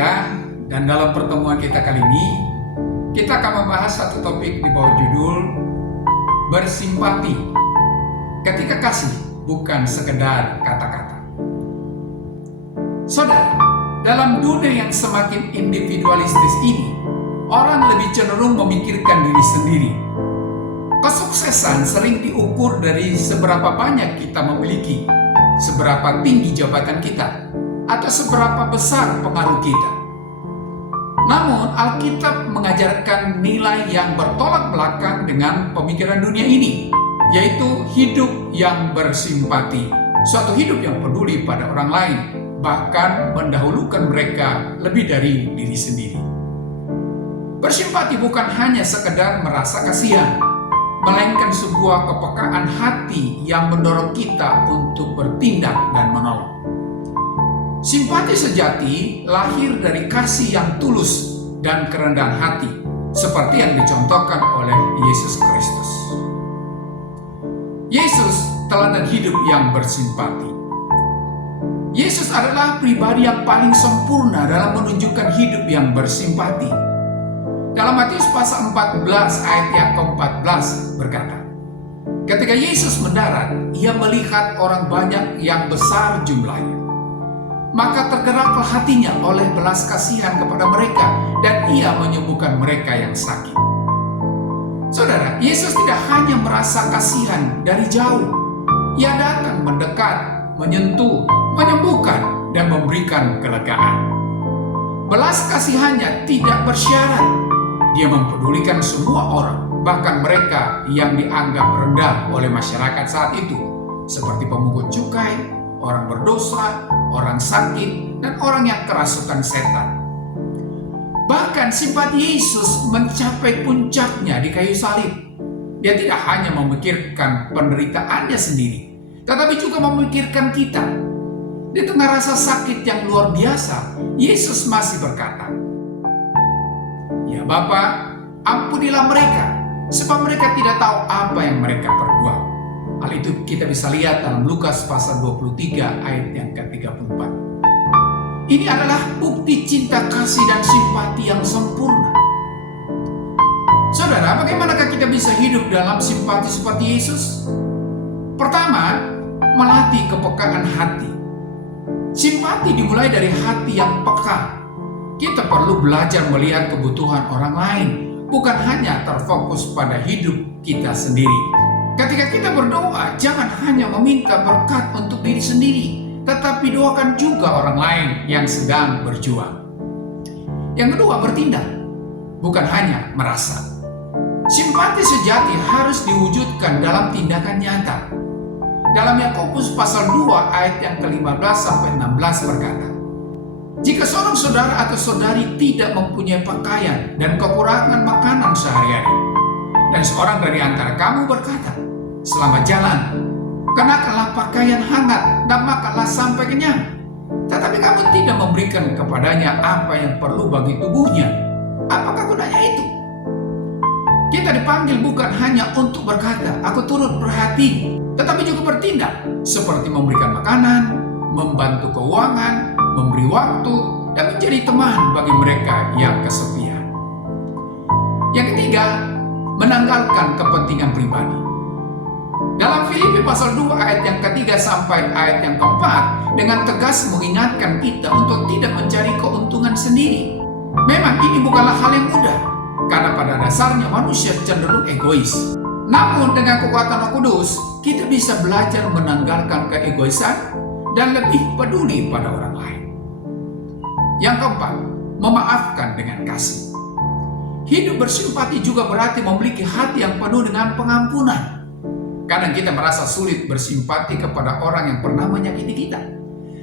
saya, dan dalam pertemuan kita kali ini, kita akan membahas satu topik di bawah judul bersimpati ketika kasih bukan sekedar kata-kata. Saudara, dalam dunia yang semakin individualistis ini, orang lebih cenderung memikirkan diri sendiri. Kesuksesan sering diukur dari seberapa banyak kita memiliki, seberapa tinggi jabatan kita, atau seberapa besar pengaruh kita. Namun, Alkitab mengajarkan nilai yang bertolak belakang dengan pemikiran dunia ini, yaitu hidup yang bersimpati, suatu hidup yang peduli pada orang lain, bahkan mendahulukan mereka lebih dari diri sendiri. Bersimpati bukan hanya sekedar merasa kasihan, melainkan sebuah kepekaan hati yang mendorong kita untuk bertindak dan menolong. Simpati sejati lahir dari kasih yang tulus dan kerendahan hati, seperti yang dicontohkan oleh Yesus Kristus. Yesus teladan hidup yang bersimpati. Yesus adalah pribadi yang paling sempurna dalam menunjukkan hidup yang bersimpati. Dalam Matius pasal 14 ayat yang ke-14 berkata, ketika Yesus mendarat, ia melihat orang banyak yang besar jumlahnya. Maka tergeraklah hatinya oleh belas kasihan kepada mereka, dan ia menyembuhkan mereka yang sakit. Saudara, Yesus tidak hanya merasa kasihan dari jauh. Ia datang mendekat, menyentuh, menyembuhkan, dan memberikan kelegaan. Belas kasihannya tidak bersyarat. Dia mempedulikan semua orang, bahkan mereka yang dianggap rendah oleh masyarakat saat itu, seperti pemungut cukai, orang berdosa, orang sakit, dan orang yang kerasukan setan. Bahkan simpati Yesus mencapai puncaknya di kayu salib. Dia tidak hanya memikirkan penderitaannya sendiri, tetapi juga memikirkan kita. Di tengah rasa sakit yang luar biasa, Yesus masih berkata, "Ya Bapa, ampunilah mereka, sebab mereka tidak tahu apa yang mereka perbuat." Hal itu kita bisa lihat dalam Lukas pasal 23 ayat yang ke-34. Ini adalah bukti cinta kasih dan simpati yang sempurna. Saudara, bagaimanakah kita bisa hidup dalam simpati seperti Yesus? Pertama, melatih kepekaan hati. Simpati dimulai dari hati yang peka. Kita perlu belajar melihat kebutuhan orang lain, bukan hanya terfokus pada hidup kita sendiri. Ketika kita berdoa, jangan hanya meminta berkat untuk diri sendiri, tetapi doakan juga orang lain yang sedang berjuang. Yang kedua, bertindak, bukan hanya merasa. Simpati sejati harus diwujudkan dalam tindakan nyata. Dalam Yakobus pasal 2 ayat yang ke-15 sampai 16 berkata, jika seorang saudara atau saudari tidak mempunyai pakaian dan kekurangan makanan sehari-hari, dan seorang dari antara kamu berkata, selamat jalan, kenakanlah pakaian hangat dan makanlah sampai kenyang, tetapi kamu tidak memberikan kepadanya apa yang perlu bagi tubuhnya, apakah gunanya itu? Kita dipanggil bukan hanya untuk berkata, aku turut perhati, tetapi juga bertindak, seperti memberikan makanan, membantu keuangan, memberi waktu, dan menjadi teman bagi mereka yang kesepian. Yang ketiga, menanggalkan kepentingan pribadi. Dalam Filipi pasal 2 ayat yang ketiga sampai ayat yang keempat, dengan tegas mengingatkan kita untuk tidak mencari keuntungan sendiri. Memang ini bukanlah hal yang mudah, karena pada dasarnya manusia cenderung egois. Namun dengan kekuatan Roh Kudus, kita bisa belajar menanggalkan keegoisan dan lebih peduli pada orang lain. Yang keempat, memaafkan dengan kasih. Hidup bersimpati juga berarti memiliki hati yang penuh dengan pengampunan. Kadang kita merasa sulit bersimpati kepada orang yang pernah menyakiti kita.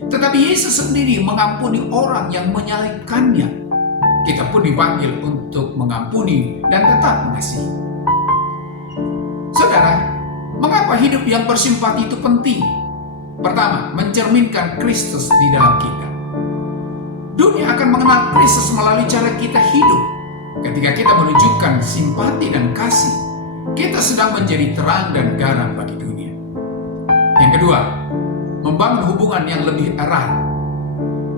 Tetapi Yesus sendiri mengampuni orang yang menyalibkannya. Kita pun dipanggil untuk mengampuni dan tetap mengasihi. Saudara, mengapa hidup yang bersimpati itu penting? Pertama, mencerminkan Kristus di dalam kita. Dunia akan mengenal Kristus melalui cara kita hidup. Ketika kita menunjukkan simpati dan kasih, kita sedang menjadi terang dan garam bagi dunia. Yang kedua, membangun hubungan yang lebih erat.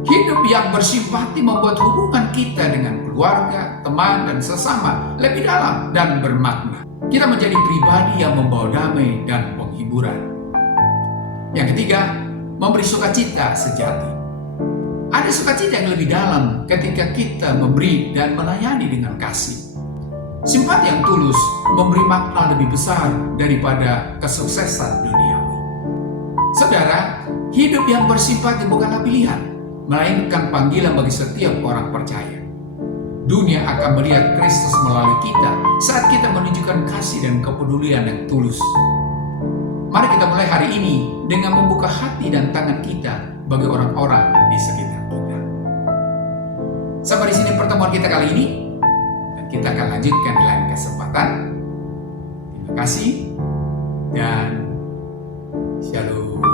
Hidup yang bersimpati membuat hubungan kita dengan keluarga, teman, dan sesama lebih dalam dan bermakna. Kita menjadi pribadi yang membawa damai dan penghiburan. Yang ketiga, memberi sukacita sejati. Ada sukacita yang lebih dalam ketika kita memberi dan melayani dengan kasih. Simpati yang tulus memberi makna lebih besar daripada kesuksesan duniawi. Saudara, hidup yang bersimpati bukanlah pilihan, melainkan panggilan bagi setiap orang percaya. Dunia akan melihat Kristus melalui kita saat kita menunjukkan kasih dan kepedulian yang tulus. Mari kita mulai hari ini dengan membuka hati dan tangan kita bagi orang-orang di sekitar kita. Sampai di sini pertemuan kita kali ini, dan kita akan lanjutkan di lain kesempatan. Terima kasih dan shalom.